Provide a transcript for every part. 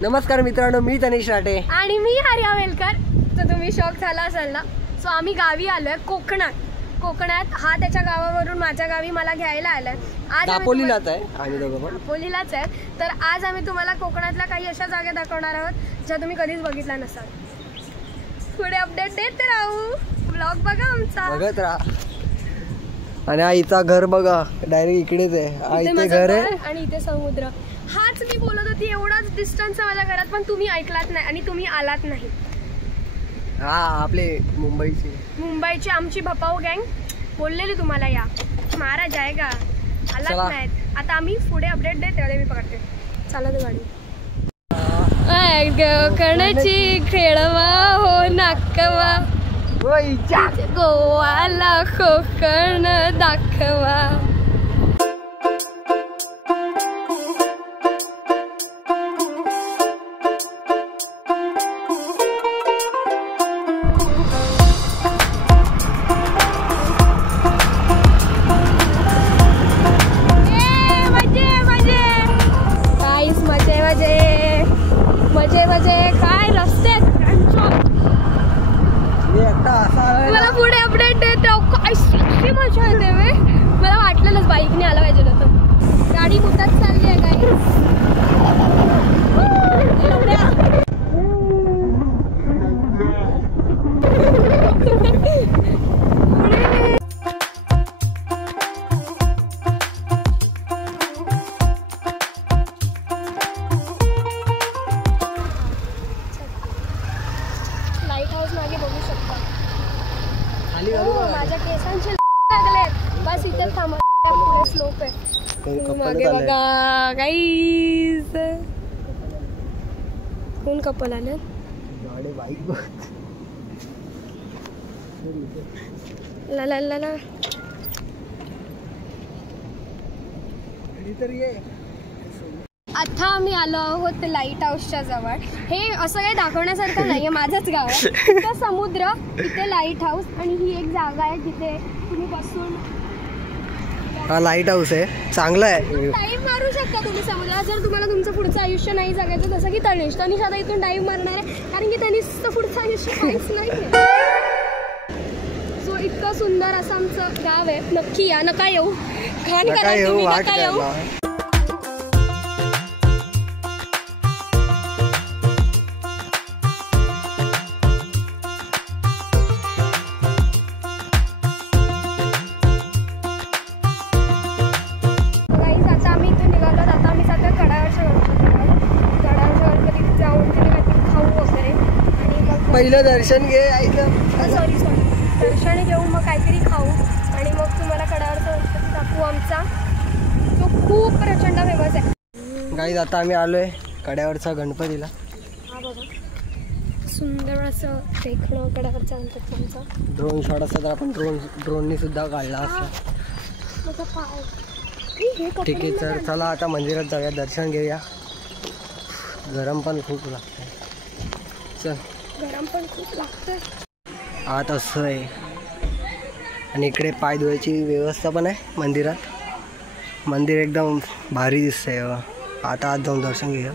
नमस्कार मित्रांनो, मी तनिष राटे आणि मी आर्या वेलकर. तर तुम्ही शॉक झाला असाल ना. सो आम्ही गावी आलोय कोकणात. हा त्याच्या गावावरून माझ्या गावी मला घ्यायला आलाय. आज दापोलीलाच आहे आम्ही दोघं पण. दापोलीलाच आहे. तर आज आम्ही तुम्हाला कोकणातल्या काही अशा जागा दाखवणार आहोत ज्या तुम्ही कधीच बघितल्या नसाल. पुढे अपडेट देत राहू. ब्लॉग बघा आमचा, बघत राहा. आणि आईचा घर बघा, डायरेक्ट इकडेच आहे. आईचे घर आहे आणि इथे समुद्र. हाच मी बोलत होती, एवढाच डिस्टन्स आहे माझ्या घरात, पण तुम्ही ऐकलात नाही आणि तुम्ही आलात नाही. हा, आपले मुंबईची आमची भपाऊ गँग बोललेली तुम्हाला या महाराज आहे का, आलात नाहीत. आता आम्ही पुढे अपडेट देते. मी पकडते, चालत गाडी. कोकणाची खेळवा हो नाकवा, गोवाला कोकण दाखवा. मजे काय रस्ते मला पुढे अपडेट देत राहू. काय किती मजा येते वे. मला वाटलेलंच बाईकने आला पाहिजे होतं. गाडी कुठंच चालली आहे काय. मागे बघू शकता. माझ्या केसांचे लागले. बस इथे थांबा, पुढे स्लोप आहे. मागे बघा गाईज, कोण कपल आले. ला ला ला ला. आता आम्ही आलो आहोत लाईट हाऊसच्या जवळ. हे असं काही दाखवण्यासारखं नाहीये, माझंच गाव आहे. इथं समुद्र, इथे लाईट हाऊस आणि ही एक जागा आहे जिथे तुम्ही बसून. हा लाईट हाऊस आहे, चांगला आहे. डाईव्ह मारू शकता तुम्ही समुद्रात, जर तुम्हाला तुमचं पुढचं आयुष्य नाही जगायचं. जसं की तनिष आता इथून डाईव्ह मारणार आहे, कारण की तनिषचं पुढचं आयुष्य काहीच नाही. सो इतकं सुंदर असं आमचं गाव आहे. नक्की या, नका येऊ, घाण करा तुम्ही, नका येऊ. पहिलं दर्शन घे आईचं. सॉरी दर्शन घेऊ, मग काहीतरी खाऊ आणि मग तुम्हाला कडावरचा गणपती दाखवू आमचा, जो खूप प्रचंड फेमस आहे. गाईज आता आम्ही आलोय कड्यावरचा गणपतीला. हा बघा, सुंदर असं देखणं कड्यावरचा गणपतीचा. ड्रोन शॉट असता तर आपण ड्रोननी सुद्धा काढला असता. ठीक आहे, तर चला आता मंदिरात जाऊया, दर्शन घेऊया. गरम पण खूप लागतंय. चल, गरम पण खूप लागतंय आत असं आहे. आणि इकडे पाय धुवायची व्यवस्था पण आहे मंदिरात. मंदिर एकदम भारी दिसतंय. आता आत जाऊन दर्शन घेऊया.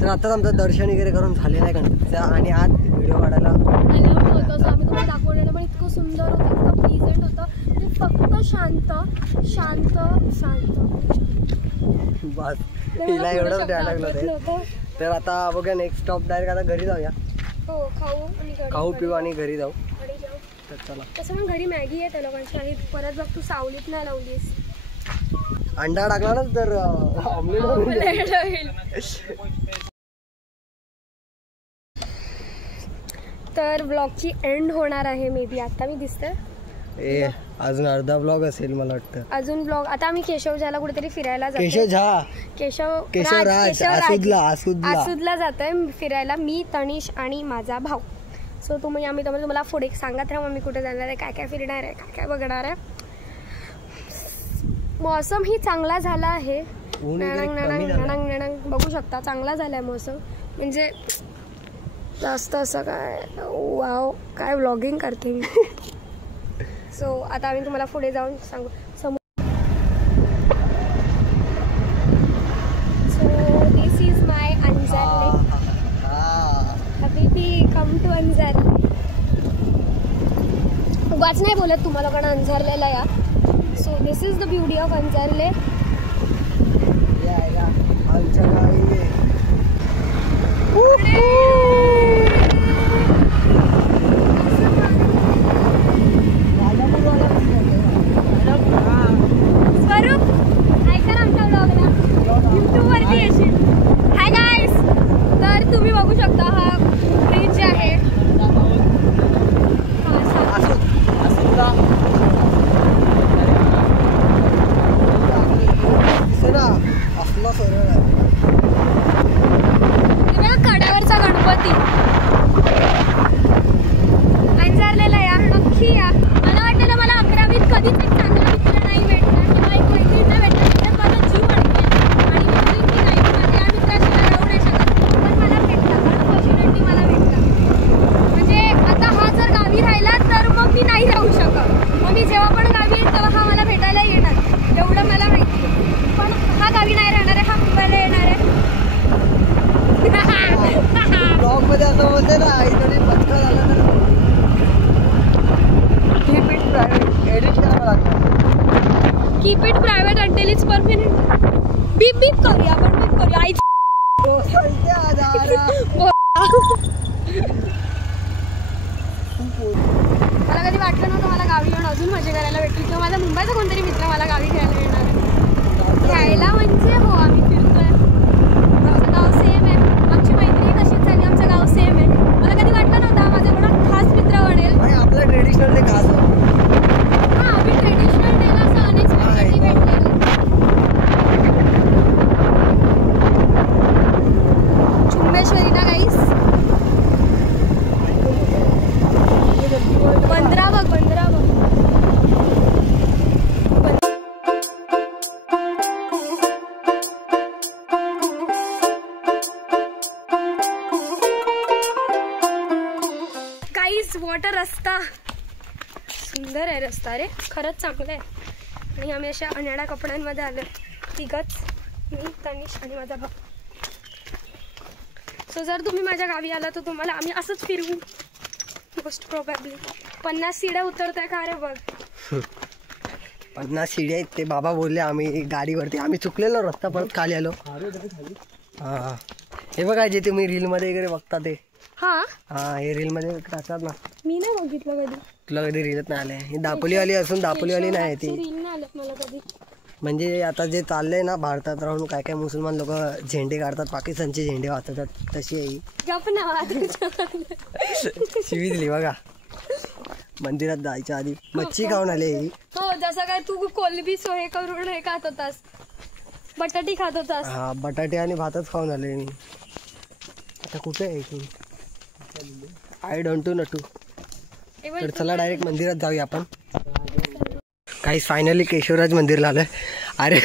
तर आताच आमचं दर्शन वगैरे करून झालेलं आहे गणपतीचा. आणि आज व्हिडिओ काढायला आम्ही तुम्हाला दाखवलेलं, पण इतकं सुंदर होतं, इतकं प्लीझंट होतं. ते फक्त शांत शांत शांत. बस हिला एवढंच द्यायला लागलं. तर आता बघा, नेक्स्ट स्टॉप डायरेक्ट आता घरी जाऊया. हो, खाऊ पिऊ आणि घरी जाऊ. तर चला. तसं पण घरी मॅगी आहे त्या लोकांची. आणि परत बघ, तू सावलीत नाही लावलीस. अंडा टाकला ना तर ऑमलेट होईल. तर ब्लॉगची एंड होणार आहे मे बी. आता मी दिसते अजून अर्धा ब्लॉग असेल मला वाटतं. अजून ब्लॉग. आता आम्ही केशव झाला कुठेतरी फिरायला जातो. आसूदला जातोय फिरायला, मी, तनिष आणि माझा भाऊ. सो आम्ही तुम्हाला पुढे सांगत राहू आम्ही कुठे जाणार आहे, काय काय फिरणार आहे, काय काय बघणार आहे. मौसम ही चांगला झाला आहे. ऊन वगैरे नणंग कमी नणंग झालं. नणंग नणंग बघू शकता, चांगला झालाय मौसम. म्हणजे जास्त असं काय वाव, काय व्लॉगिंग करते मी. सो आता आम्ही तुम्हाला पुढे जाऊन सांगू. सो दिस इज माय अंजारले. हबीबी कम टू अंजारले. उगाच नाही बोलत तुम्हाला कारण अंजारलेला या. So this is the beauty of Anjarle. आमच्या गावी स्वरूप ऐका ना आमच्या ब्लॉगला, यूट्यूबवरती येशील. हाय गाईस, तर तुम्ही बघू शकता हा ब्रिज आहे. असला सरळ आहे. कड्यावरचा गणपती अंजारलेला या, नक्की या. मला वाटलेलं मला 11वीत कधीच एक चांगला मित्र नाही भेटला किंवा एक मैत्रीण नाही भेटला, त्याच्यात माझा जीव अडकेल आणि मी बोलली की नाही माझ्या या मित्राशिवाय राहू नाही शकत. पण मला भेटला, अनफॉर्च्युनेटली मला भेटला. म्हणजे आता हा जर गावी राहिला तर मग मी नाही राहू शकत. मग मी जेव्हा पण गावी येईल तेव्हा हा मला भेटायला येणार, एवढं मला माहिती. पण हा गावी नाही राहणार आहे, हा मुंबईला येणार आहे. ब्लॉग मध्ये असं बोलते ना, आईकडे पचका झाला तर कीप इट प्रायव्हेट, एडिट करावं लागतं. Keep it private until it's permanent. Beep beep करूया आपण, बीप करूया. आई मला कधी वाटलं नव्हतं मला गावी येऊन अजून मजा करायला भेटली किंवा माझा मुंबईचा कोणतरी मित्र मला गावी घ्यायला येणार आहे. घ्यायला म्हणजे हो, आम्ही फिरतोय. आमचं गाव सेम आहे, आमची मैत्री तशीच झाली, आमचं गाव सेम आहे. मला कधी वाटलं नव्हतं हा माझा एवढा खास मित्र बनेल. आपलं ट्रेडिशनल ते खास. हां, आम्ही ट्रेडिशनल डेला असं अनएक्सपेक्टेडली भेटलेलो. चुंबेश्वरी ना गाईस. बंदरा बघ, बंदरा बघ. गाईस वॉटर रस्ता सुंदर आहे. रस्ता रे खरंच चांगलं आहे. आणि आम्ही अशा अनाड्या कपड्यांमध्ये आलो, तिघच, मी, तनिष आणि माझा भाऊ. सो जर तुम्ही माझ्या गावी आला तर तुम्हाला आम्ही असंच फिरवू मोस्ट प्रोबॅबली. 50 सीड्या उतरताय का रे बघ. 50 शिड्या आहेत ते बाबा बोलले. आम्ही गाडीवरती आम्ही चुकलेलो, रस्ता परत खाली आलो. हा हे बघा जे तुम्ही रील मध्ये वगैरे बघता ते. हा हे रील मध्ये टाकतात ना. मी नाही बघितलं कधी. तुला कधी रीलच नाही आले. ही दापोलीवाली असून दापोलीवाली नाही ती. रील नाही आलं मला कधी. म्हणजे आता जे चाललंय ना भारतात राहून काय काय मुसलमान लोक झेंडे काढतात, पाकिस्तानचे झेंडे वाचतात, तशी आहे. गप ना शिवी दिली बघा. मंदिरात जायच्या आधी मच्छी खाऊन आले. हो, जसं काय तू कोलबी सोय करून हे खात होतास, बटाटी खात होतास. हा, बटाटे आणि भातच खाऊन आले मी. आता कुठे आहे तू? I don't know too. तर चला डायरेक्ट मंदिरात जाऊया आपण. काही फायनली केशवराज मंदिरला आलं. अरे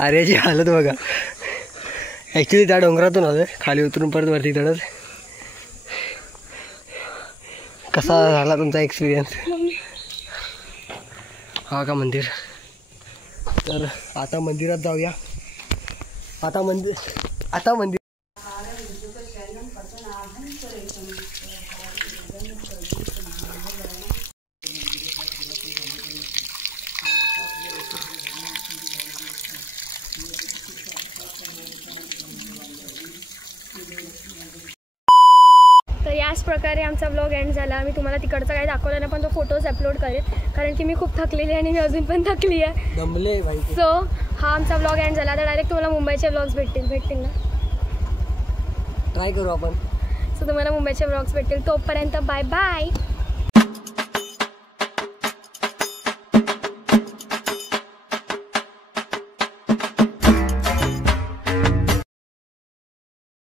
आर्याची हालत बघा. ॲक्च्युली त्या डोंगरातून आलं, खाली उतरून परत वरती चढत. कसा झाला तुमचा एक्सपिरियन्स? हा का मंदिर. तर आता मंदिरात जाऊया. आता मंदिर तर याच प्रकारे आमचा ब्लॉग एंड झाला. मी तुम्हाला तिकडचं काही दाखवलं नाही, पण तो फोटोज अपलोड करेल कारण की मी खूप थकलेली आहे आणि मी अजून पण थकली आहे. दमले भाई. सो हा आमचा ब्लॉग एंड झाला. तर डायरेक्ट तुम्हाला मुंबईचे ब्लॉग्स भेटतील ना. ट्राय करू आपण. सो तुम्हाला मुंबईचे ब्लॉग्स भेटतील. तोपर्यंत बाय बाय.